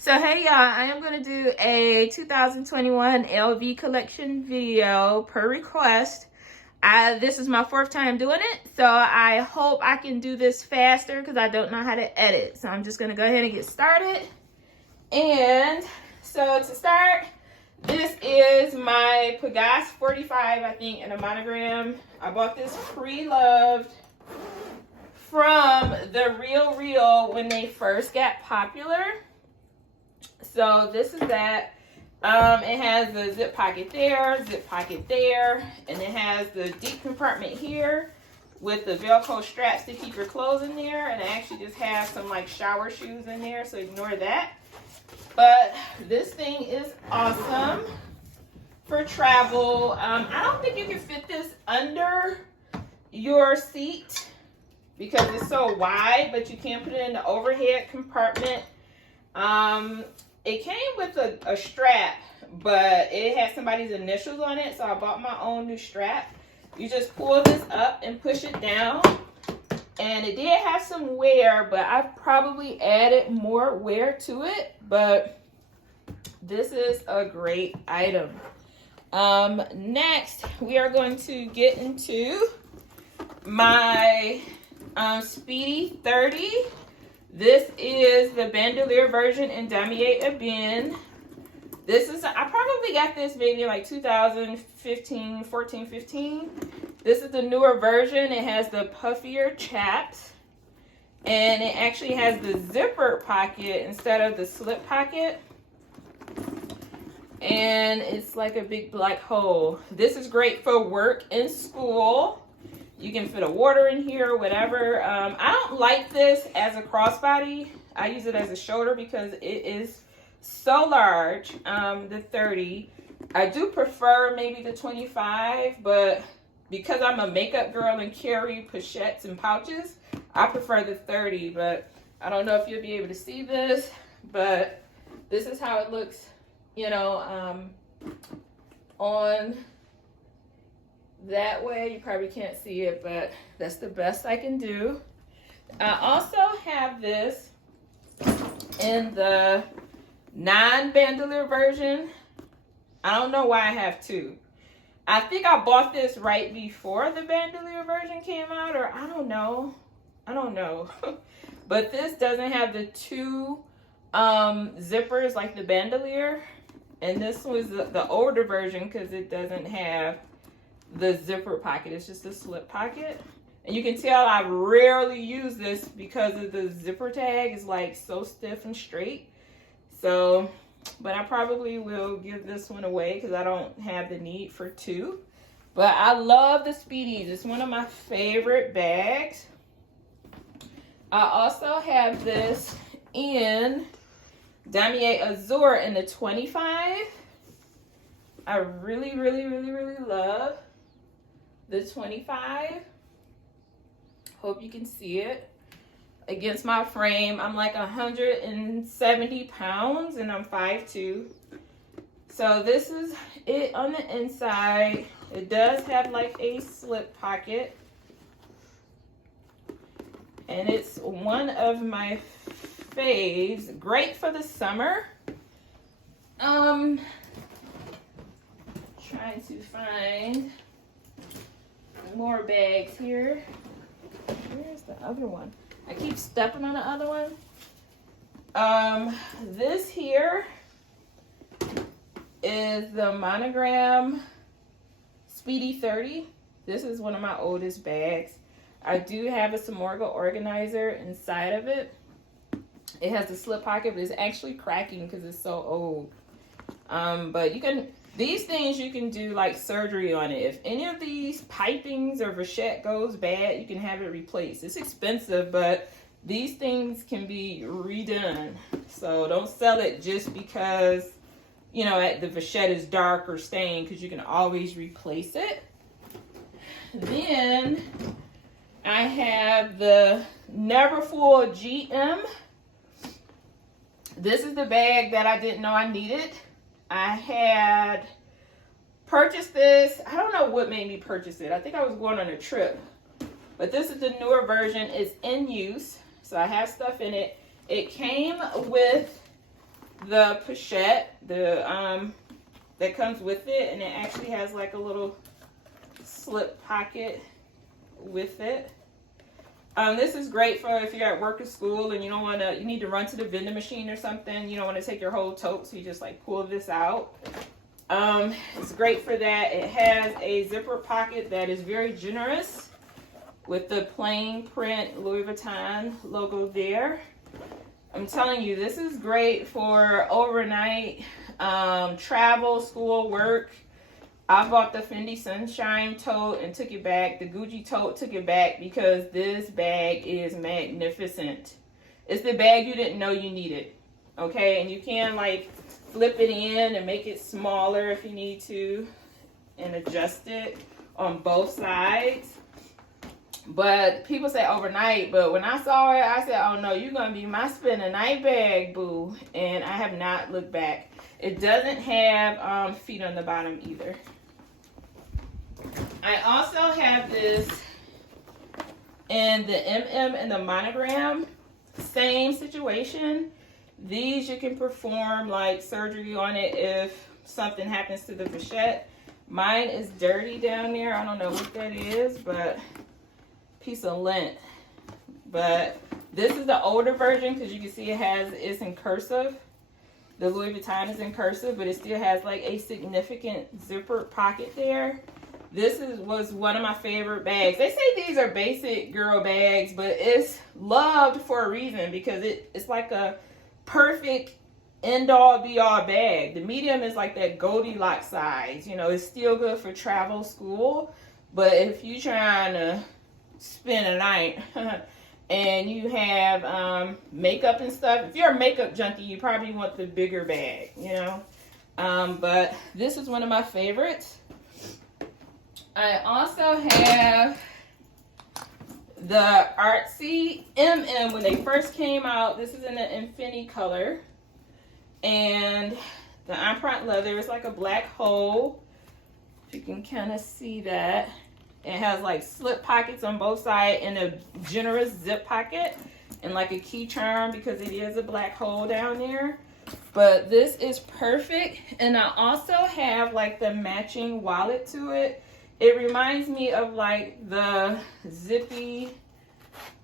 So hey y'all, I am going to do a 2021 LV collection video per request. This is my fourth time doing it, so I hope I can do this faster because I don't know how to edit. So I'm just going to go ahead and get started. And so to start, this is my Pegase 45, I think, in a monogram. I bought this pre-loved from the Real when they first got popular. So this is that. It has the zip pocket there, and it has the deep compartment here with the Velcro straps to keep your clothes in there. And it actually just has some like shower shoes in there, so ignore that. But this thing is awesome for travel. I don't think you can fit this under your seat because it's so wide, but you can put it in the overhead compartment. It came with a strap, but it had somebody's initials on it, so I bought my own new strap. You just pull this up and push it down, and it did have some wear, but I've probably added more wear to it, but this is a great item. Next, we are going to get into my Speedy 30. This is the bandolier version in Damier Ebene. This is, I probably got this maybe like 2015, 14, 15. This is the newer version. It has the puffier chaps. And it actually has the zipper pocket instead of the slip pocket. And it's like a big black hole. This is great for work and school. You can fit a water in here or whatever. I don't like this as a crossbody. I use it as a shoulder because it is so large, the 30. I do prefer maybe the 25, but because I'm a makeup girl and carry pochettes and pouches, I prefer the 30. But I don't know if you'll be able to see this, but this is how it looks, you know, on that way. You probably can't see it, but that's the best I can do. I also have this in the non-bandolier version. I don't know why I have two. I think I bought this right before the bandolier version came out, or I don't know. But this doesn't have the two zippers like the bandolier, and this was the older version because it doesn't have the zipper pocket. It's just a slip pocket, and you can tell I rarely use this because of the zipper tag is like so stiff and straight. So, but I probably will give this one away because I don't have the need for two. But I love the Speedies. It's one of my favorite bags. I also have this in Damier Azure in the 25. I really love the 25. Hope you can see it against my frame. I'm like 170 pounds and I'm 5'2". So this is it on the inside. It does have like a slip pocket, and it's one of my faves. Great for the summer. Trying to find more bags here. Where's the other one? I keep stepping on the other one. This here is the Monogram Speedy 30. This is one of my oldest bags. I do have a Samorga organizer inside of it. It has a slip pocket, but it's actually cracking because it's so old. But you can, these things you can do like surgery on it. If any of these pipings or vachette goes bad, you can have it replaced. It's expensive, but these things can be redone. So don't sell it just because, you know, the vachette is dark or stained, because you can always replace it. Then I have the Neverfull GM. This is the bag that I didn't know I needed. I had purchased this. I don't know what made me purchase it. I think I was going on a trip. But this is the newer version. It's in use. So I have stuff in it. It came with the pochette, that comes with it, and it actually has like a little slip pocket with it. This is great for if you're at work or school and you don't want to, you need to run to the vending machine or something. You don't want to take your whole tote, so you just like pull this out. It's great for that. It has a zipper pocket that is very generous with the plain print Louis Vuitton logo there. I'm telling you, this is great for overnight travel, school, work. I bought the Fendi Sunshine tote and took it back. The Gucci tote took it back because this bag is magnificent. It's the bag you didn't know you needed. Okay, and you can like flip it in and make it smaller if you need to and adjust it on both sides. But people say overnight, but when I saw it, I said, oh no, you're gonna be my spend a night bag, boo. And I have not looked back. It doesn't have feet on the bottom either. I also have this in the MM and the Monogram. Same situation. These you can perform like surgery on it if something happens to the pochette. Mine is dirty down there. I don't know what that is, but piece of lint. But this is the older version because you can see it's in cursive. The Louis Vuitton is in cursive, but it still has like a significant zipper pocket there. This was one of my favorite bags. They say these are basic girl bags, but it's loved for a reason because it's like a perfect end-all be-all bag. The medium is like that Goldilocks size. You know, it's still good for travel, school, but if you're trying to spend a night and you have makeup and stuff, if you're a makeup junkie, you probably want the bigger bag, you know. But this is one of my favorites. I also have the artsy MM when they first came out. This is in the infinity color, and the empreinte leather is like a black hole. If you can kind of see that. It has like slip pockets on both sides and a generous zip pocket and like a key charm because it is a black hole down there. But this is perfect. And I also have like the matching wallet to it. It reminds me of like the Zippy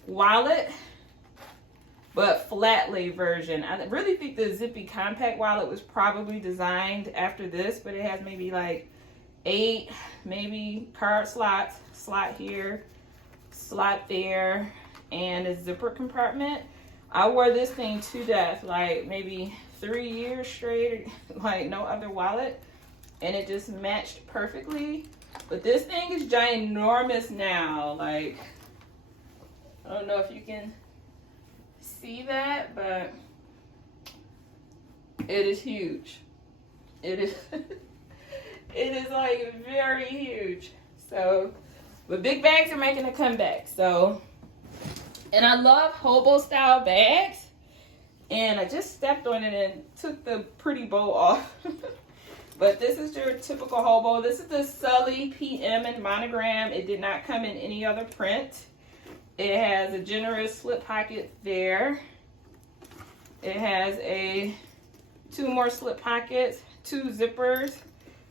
Wallet, but flat lay version. I really think the Zippy compact wallet was probably designed after this, but it has maybe like 8 maybe card slots, slot here, slot there, and a zipper compartment. I wore this thing to death, like maybe 3 years straight, like no other wallet, and it just matched perfectly. But this thing is ginormous now. Like, I don't know if you can see that, but it is huge. It is it is like very huge. So, but big bags are making a comeback. So, and I love hobo style bags. And I just stepped on it and took the pretty bow off. But this is your typical hobo. This is the Sully PM and Monogram. It did not come in any other print. It has a generous slip pocket there. It has 2 more slip pockets, 2 zippers.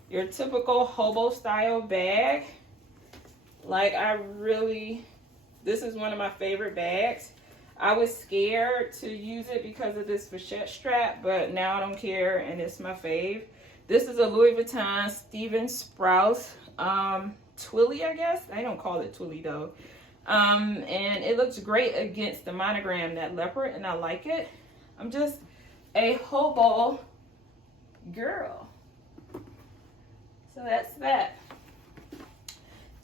Your typical hobo style bag. Like this is one of my favorite bags. I was scared to use it because of this pochette strap, but now I don't care and it's my fave. This is a Louis Vuitton Steven Sprouse Twilly, I guess. I don't call it Twilly though. And it looks great against the Monogram, that leopard, and I like it. I'm just a hobo girl. So that's that.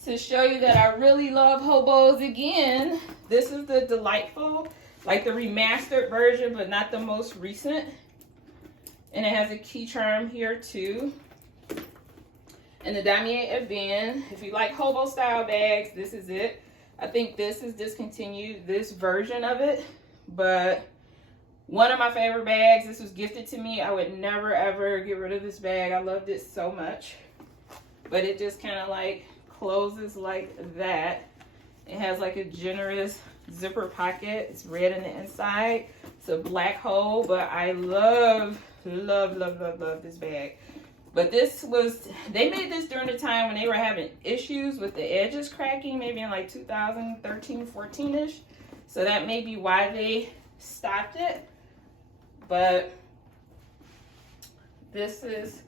To show you that I really love hobos again, this is the Delightful, like the remastered version, but not the most recent. And it has a key charm here too. And the Damier band. If you like hobo style bags, this is it. I think this is discontinued, this version of it. But one of my favorite bags. This was gifted to me. I would never ever get rid of this bag. I loved it so much. But it just kind of like closes like that. It has like a generous zipper pocket. It's red in the inside. It's a black hole, but I love Love, love, love, love this bag. But they made this during the time when they were having issues with the edges cracking, maybe in like 2013, 14-ish. So that may be why they stopped it. But this is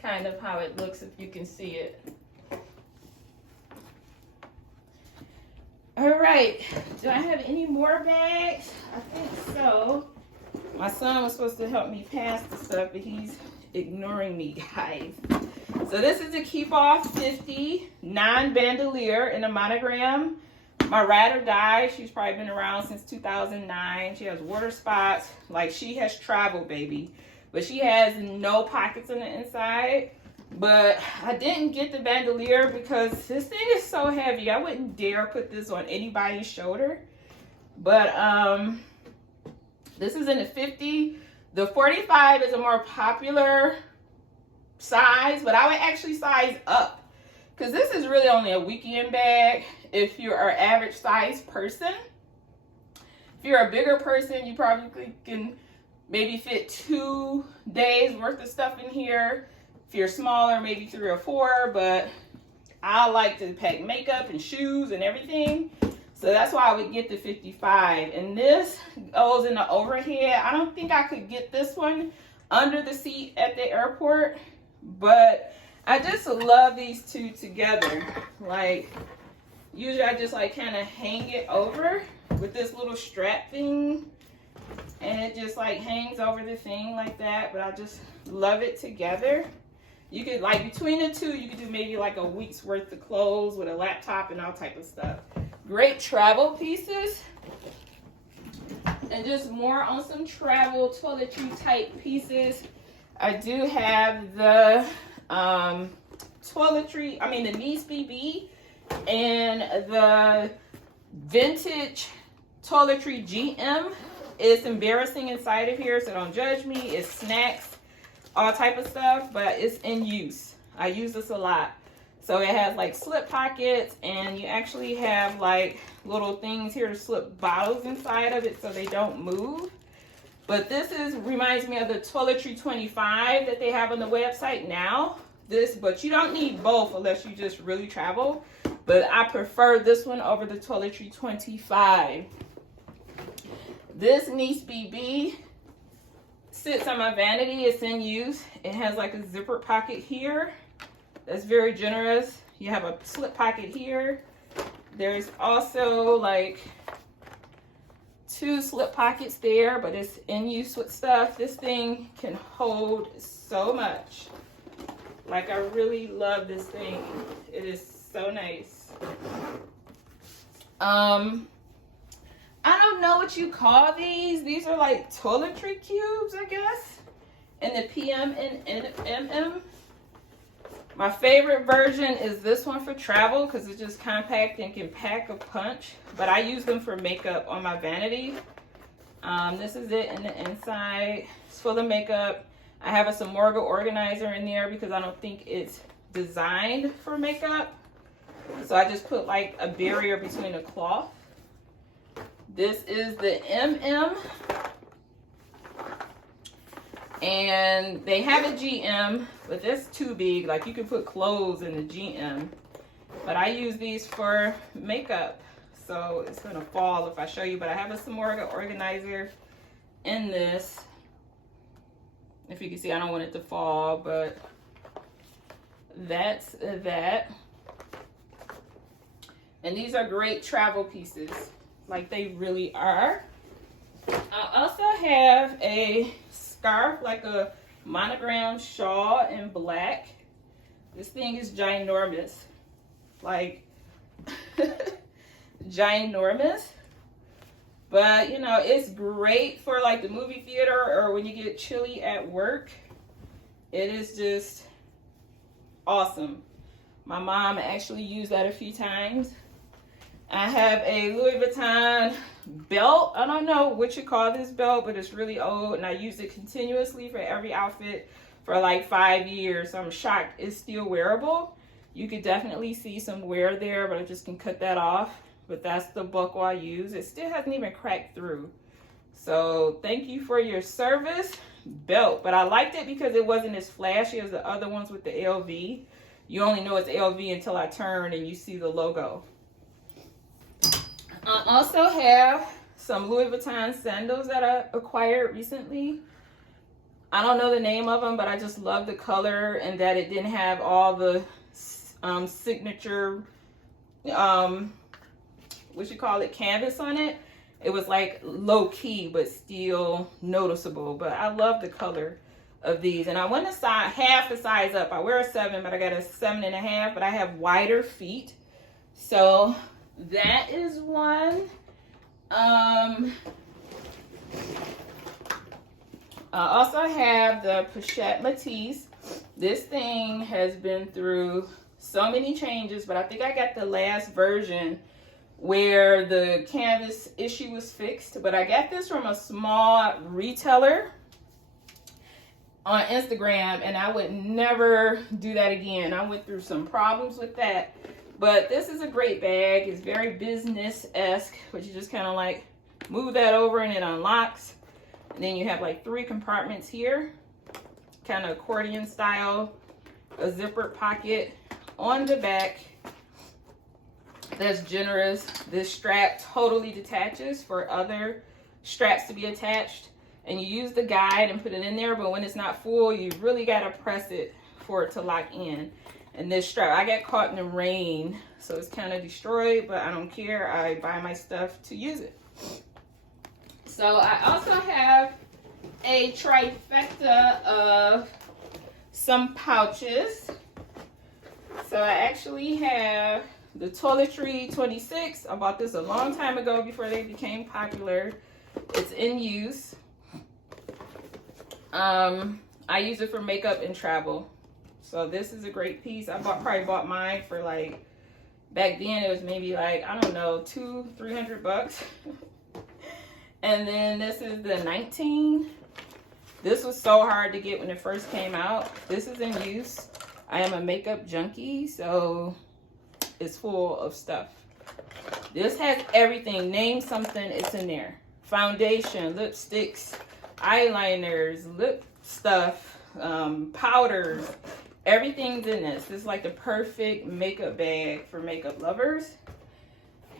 kind of how it looks if you can see it. All right, do I have any more bags? I think so. My son was supposed to help me pass the stuff, but he's ignoring me, guys. So this is a keepall 50 non-bandolier in a monogram. My ride or die. She's probably been around since 2009. She has water spots. Like, she has traveled, baby. But she has no pockets on the inside. But I didn't get the bandolier because this thing is so heavy. I wouldn't dare put this on anybody's shoulder. But this is in the 50. The 45 is a more popular size, but I would actually size up because this is really only a weekend bag if you're an average size person. If you're a bigger person, you probably can maybe fit 2 days worth of stuff in here. If you're smaller, maybe 3 or 4, but I like to pack makeup and shoes and everything. So that's why I would get the 55. And this goes in the overhead. I don't think I could get this one under the seat at the airport, but I just love these two together. Like, usually I just like kind of hang it over with this little strap thing, and it just like hangs over the thing like that, but I just love it together. You could, like, between the two, you could do maybe like a week's worth of clothes with a laptop and all type of stuff. Great travel pieces. And just more on some travel toiletry type pieces. I do have the the Nice BB and the vintage toiletry GM. It's embarrassing inside of here, so don't judge me. It's snacks, all type of stuff, but it's in use. I use this a lot. So it has like slip pockets, and you actually have like little things here to slip bottles inside of it so they don't move. But this reminds me of the Toiletry 25 that they have on the website now. But you don't need both unless you just really travel. But I prefer this one over the Toiletry 25. This Nice BB sits on my vanity. It's in use. It has like a zipper pocket here. That's very generous. You have a slip pocket here. There's also like 2 slip pockets there, but it's in use with stuff. This thing can hold so much. Like, I really love this thing. It is so nice. I don't know what you call these. These are like toiletry cubes, I guess, in the PM and MM. My favorite version is this one for travel because it's just compact and can pack a punch. But I use them for makeup on my vanity. This is it in the inside. It's full of makeup. I have a Samorga organizer in there because I don't think it's designed for makeup. So I just put like a barrier between the cloth. This is the MM. And they have a GM, but that's too big. Like, you can put clothes in the GM. But I use these for makeup. So it's going to fall if I show you. But I have a Samorga organizer in this. If you can see, I don't want it to fall, but that's that. And these are great travel pieces. Like, they really are. I also have a scarf, like a monogram shawl in black. This thing is ginormous. Like, ginormous. But, you know, it's great for like the movie theater or when you get chilly at work. It is just awesome. My mom actually used that a few times. I have a Louis Vuitton belt. I don't know what you call this belt, but it's really old, and I use it continuously for every outfit for like 5 years. So I'm shocked it's still wearable. You could definitely see some wear there, but I just can cut that off. But that's the buckle I use. It still hasn't even cracked through. So thank you for your service. Belt, but I liked it because it wasn't as flashy as the other ones with the LV. You only know it's LV until I turn and you see the logo. I also have some Louis Vuitton sandals that I acquired recently. I don't know the name of them, but I just love the color and that it didn't have all the signature, what you call it, canvas on it. It was like low key, but still noticeable. But I love the color of these. And I went a size, half the size up. I wear a 7, but I got a 7.5, but I have wider feet. So that is one. I also have the Pachette Matisse. This thing has been through so many changes, but I think I got the last version where the canvas issue was fixed. But I got this from a small retailer on Instagram, and I would never do that again. I went through some problems with that. But this is a great bag. It's very business-esque, but you just kind of like move that over and it unlocks. And then you have like 3 compartments here, kind of accordion style, a zipper pocket on the back. That's generous. This strap totally detaches for other straps to be attached. And you use the guide and put it in there, but when it's not full, you really got to press it for it to lock in. And this strap, I got caught in the rain, so it's kind of destroyed, but I don't care. I buy my stuff to use it. So I also have a trifecta of some pouches. So I actually have the Toiletry 26. I bought this a long time ago before they became popular. It's in use. I use it for makeup and travel. So this is a great piece. I probably bought mine for like, back then it was maybe like, I don't know, $200-300 bucks. And then this is the 19. This was so hard to get when it first came out. This is in use. I am a makeup junkie, so it's full of stuff. This has everything. Name something, it's in there. Foundation, lipsticks, eyeliners, lip stuff, powders. Everything's in this. This is like the perfect makeup bag for makeup lovers.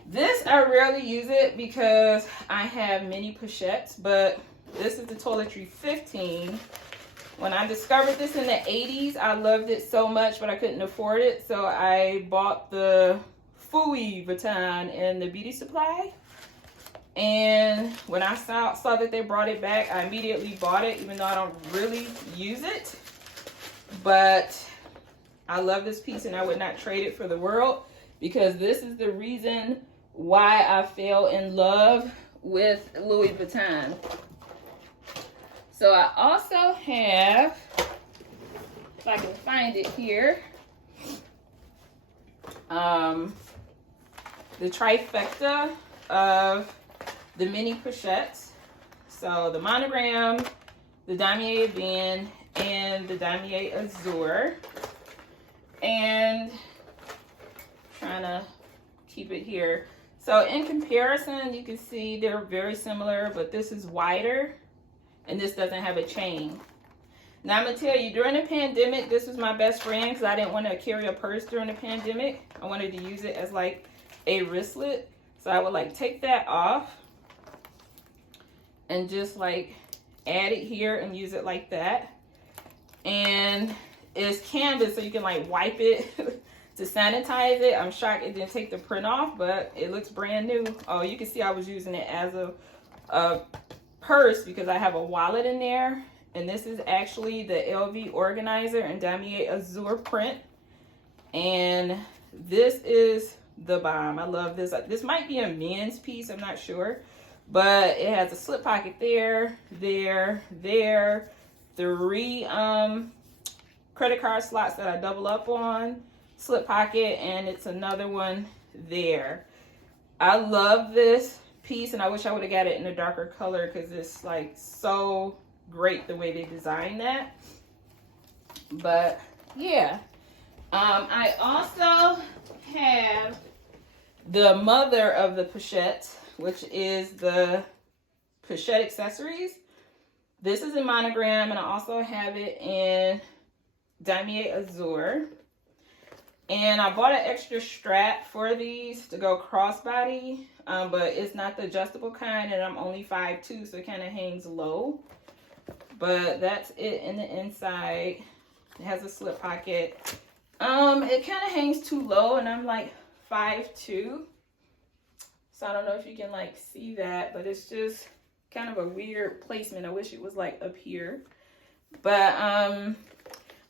This, I rarely use it because I have many pochettes, but this is the Toiletry 15. When I discovered this in the 80s, I loved it so much, but I couldn't afford it. So I bought the Vuitton in the beauty supply. And when I saw that they brought it back, I immediately bought it, even though I don't really use it. But I love this piece and I would not trade it for the world, because this is the reason why I fell in love with Louis Vuitton. So I also have, if I can find it here, the trifecta of the mini pochettes. So the Monogram, the Damier Van, and the Damier Azure. And trying to keep it here. So in comparison, you can see they're very similar, but this is wider and this doesn't have a chain. Now I'm gonna tell you, during the pandemic, this was my best friend because I didn't want to carry a purse during the pandemic. I wanted to use it as like a wristlet. So I would like take that off and just like add it here and use it like that. And it's canvas, so you can like wipe it to sanitize it. I'm shocked it didn't take the print off, but it looks brand new. Oh, you can see I was using it as a purse because I have a wallet in there. And this is actually the LV organizer and Damier Azure print. And this is the bomb. I love this. This might be a men's piece, I'm not sure. But it has a slip pocket there, there, 3 credit card slots that I double up on, slip pocket, and it's another one there. I love this piece, and I wish I would have got it in a darker color because it's like so great the way they designed that. But yeah, I also have the mother of the pochette, which is the Pachette Accessories. This is in Monogram, and I also have it in Damier Azure. And I bought an extra strap for these to go crossbody, but it's not the adjustable kind, and I'm only 5'2", so it kind of hangs low. But that's it in the inside. It has a slip pocket. It kind of hangs too low, and I'm like 5'2", so I don't know if you can like see that, but it's just kind of a weird placement. I wish it was like up here, but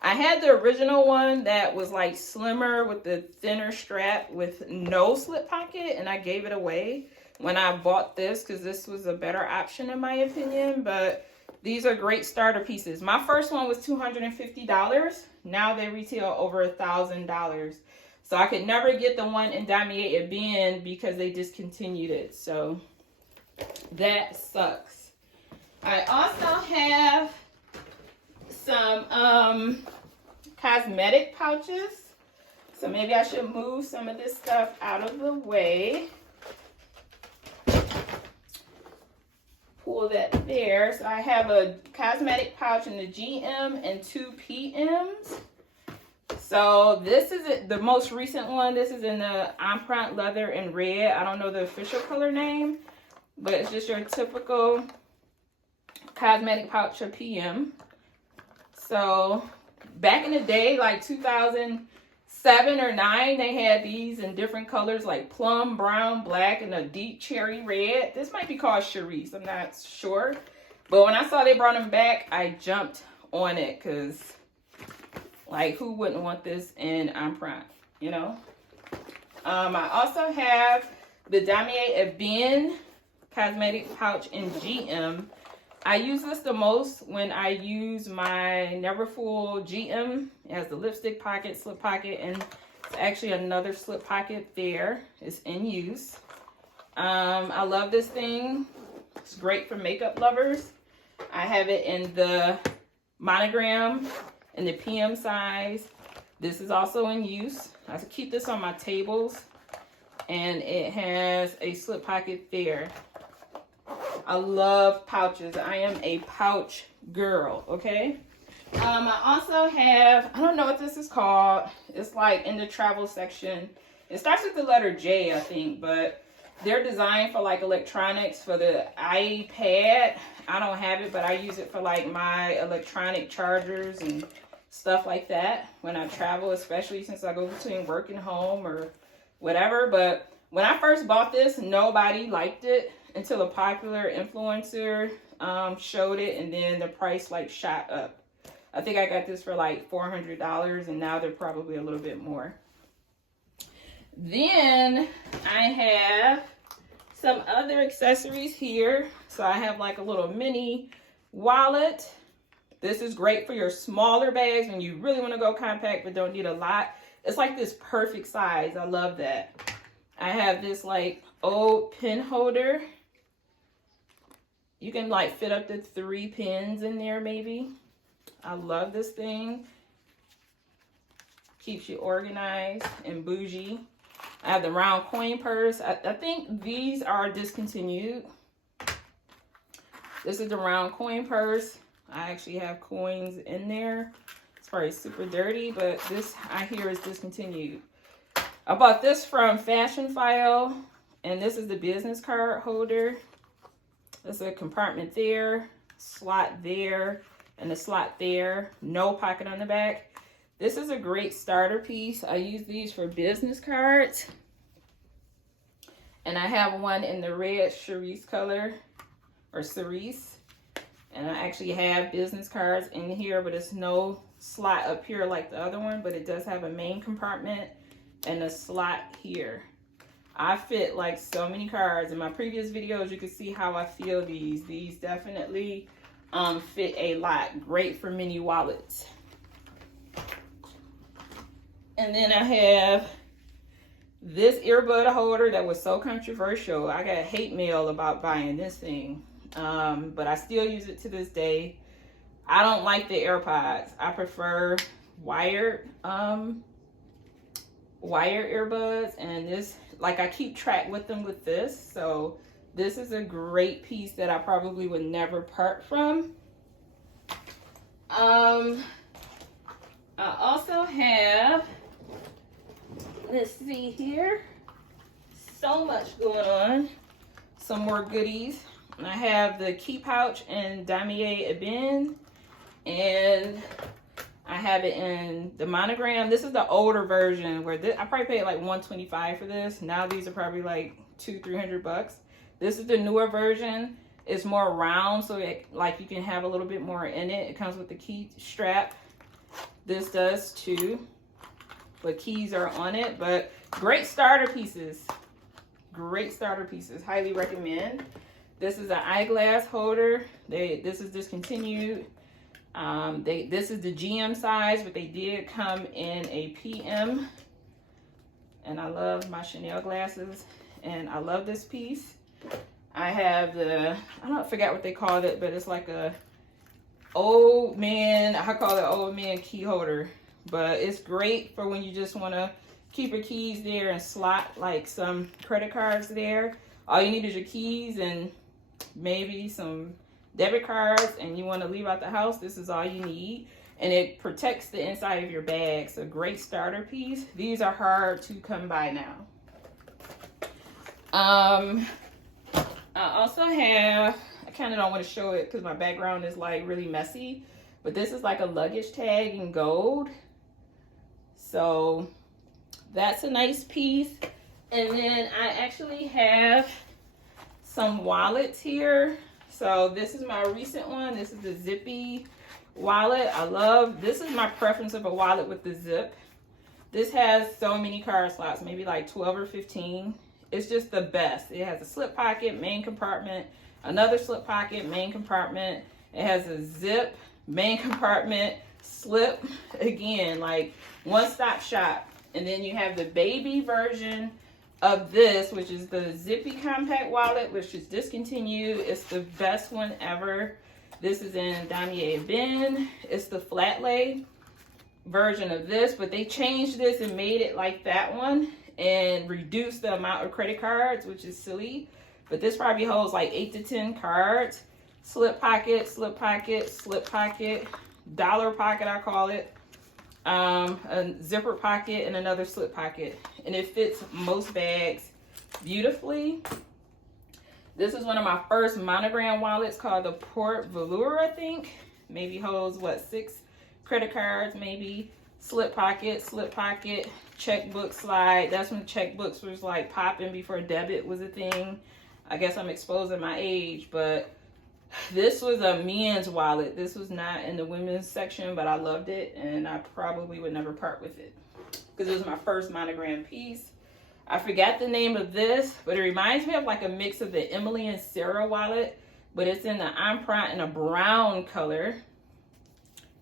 I had the original one that was like slimmer with the thinner strap with no slip pocket, and I gave it away when I bought this because this was a better option in my opinion. But these are great starter pieces. My first one was $250. Now they retail over $1,000. So I could never get the one in Damier Ebene because they discontinued it. So that sucks. I also have some cosmetic pouches. So maybe I should move some of this stuff out of the way. Pull that there. So I have a cosmetic pouch in the GM and 2 PMs. So this is the most recent one. This is in the empreinte leather in red. I don't know the official color name, but it's just your typical cosmetic pouch or PM. So back in the day, like 2007 or 9, they had these in different colors like plum, brown, black, and a deep cherry red. This might be called Cherise. I'm not sure. But when I saw they brought them back, I jumped on it because, like, who wouldn't want this in empreinte, you know? I also have the Damier Ebene cosmetic pouch in GM. I use this the most when I use my neverfull GM. It has the lipstick pocket, slip pocket, and it's actually another slip pocket there. It's in use. I love this thing. It's great for makeup lovers. I have it in the Monogram in the PM size. This is also in use. I keep this on my tables, and it has a slip pocket there. I love pouches. I am a pouch girl, okay? I also have, I don't know what this is called. It's like in the travel section. It starts with the letter J, I think, but they're designed for like electronics for the iPad. I don't have it, but I use it for like my electronic chargers and stuff like that when I travel, especially since I go between work and home or whatever. But when I first bought this, nobody liked it until a popular influencer showed it, and then the price like shot up. I think I got this for like $400, and now they're probably a little bit more. Then I have some other accessories here. So I have like a little mini wallet. This is great for your smaller bags when you really want to go compact but don't need a lot. It's like this perfect size. I love that. I have this like old pen holder. You can like fit up to 3 pens in there maybe. I love this thing. Keeps you organized and bougie. I have the round coin purse. I think these are discontinued. This is the round coin purse. I actually have coins in there. It's probably super dirty, but this I hear is discontinued. I bought this from Fashion File, and this is the business card holder. There's a compartment there, slot there, and a slot there. No pocket on the back. This is a great starter piece. I use these for business cards. And I have one in the red cerise color, or cerise. And I actually have business cards in here, but it's no slot up here like the other one, but it does have a main compartment and a slot here. I fit like so many cards. In my previous videos, you can see how I feel these. These definitely fit a lot. Great for mini wallets. And then I have this earbud holder that was so controversial. I got hate mail about buying this thing. But I still use it to this day. I don't like the AirPods. I prefer wired earbuds, and this, like, I keep track with them with this, so This is a great piece that I probably would never part from. I also have, let's see here, so much going on. Some more goodies. I have the key pouch in Damier Ebene, and I have it in the Monogram. This is the older version where I probably paid like $125 for this. Now these are probably like $200-300. This is the newer version. It's more round, so like you can have a little bit more in it. It comes with the key strap. This does too, but keys are on it. But great starter pieces. Great starter pieces. Highly recommend. This is an eyeglass holder. This is discontinued. This is the GM size, but they did come in a PM. And I love my Chanel glasses, and I love this piece. I have I forget what they called it, but it's like a old man, I call it old man key holder. But it's great for when you just want to keep your keys there and slot like some credit cards there. All you need is your keys and maybe some debit cards, and you want to leave out the house. This is all you need, and it protects the inside of your bag. So great starter piece. These are hard to come by now. I also have, I kind of don't want to show it because my background is like really messy, but this is like a luggage tag in gold. So that's a nice piece. And then I actually have some wallets here. So this is my recent one. This is the Zippy Wallet. This is my preference of a wallet with the zip. This has so many card slots, maybe like 12 or 15. It's just the best. It has a slip pocket, main compartment, another slip pocket, main compartment. It has a zip, main compartment, slip. Again, like one-stop shop. And then you have the baby version of this, which is the Zippy compact wallet, which is discontinued. It's the best one ever. This is in Damier Ebene. It's the flat lay version of this, but they changed this and made it like that one and reduced the amount of credit cards, which is silly. But this probably holds like 8 to 10 cards. Slip pocket, slip pocket, slip pocket, dollar pocket I call it. A zipper pocket and another slip pocket, and it fits most bags beautifully. This is one of my first Monogram wallets called the Port Velour, I think. Maybe holds what, 6 credit cards, maybe. Slip pocket, checkbook slide. That's when checkbooks was like popping before debit was a thing. I guess I'm exposing my age, but this was a men's wallet. This was not in the women's section, but I loved it, and I probably would never part with it because it was my first Monogram piece. I forgot the name of this, but it reminds me of like a mix of the Emily and Sarah wallet, but it's in the empreinte in a brown color.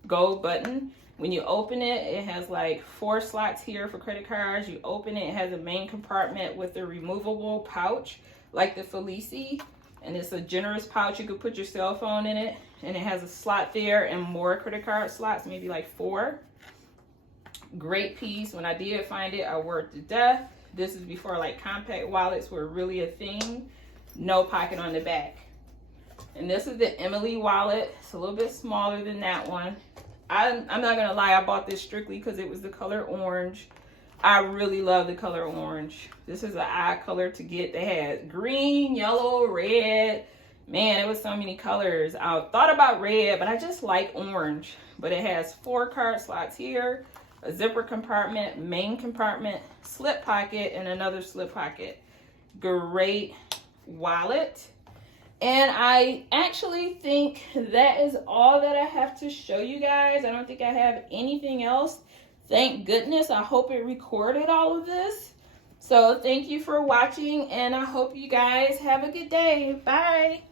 Gold button. When you open it, it has like 4 slots here for credit cards. You open it, it has a main compartment with a removable pouch like the Felici. And it's a generous pouch. You could put your cell phone in it. And it has a slot there and more credit card slots, maybe like 4. Great piece. When I did find it, I wore it to death. This is before like compact wallets were really a thing. No pocket on the back. And this is the Emily wallet. It's a little bit smaller than that one. I'm not going to lie. I bought this strictly because it was the color orange. I really love the color orange. This is an eye color to get. They had green, yellow, red. Man, it was so many colors. I thought about red, but I just like orange. But it has 4 card slots here, a zipper compartment, main compartment, slip pocket, and another slip pocket. Great wallet. And I actually think that is all that I have to show you guys. I don't think I have anything else. Thank goodness. I hope it recorded all of this. So thank you for watching, and I hope you guys have a good day. Bye.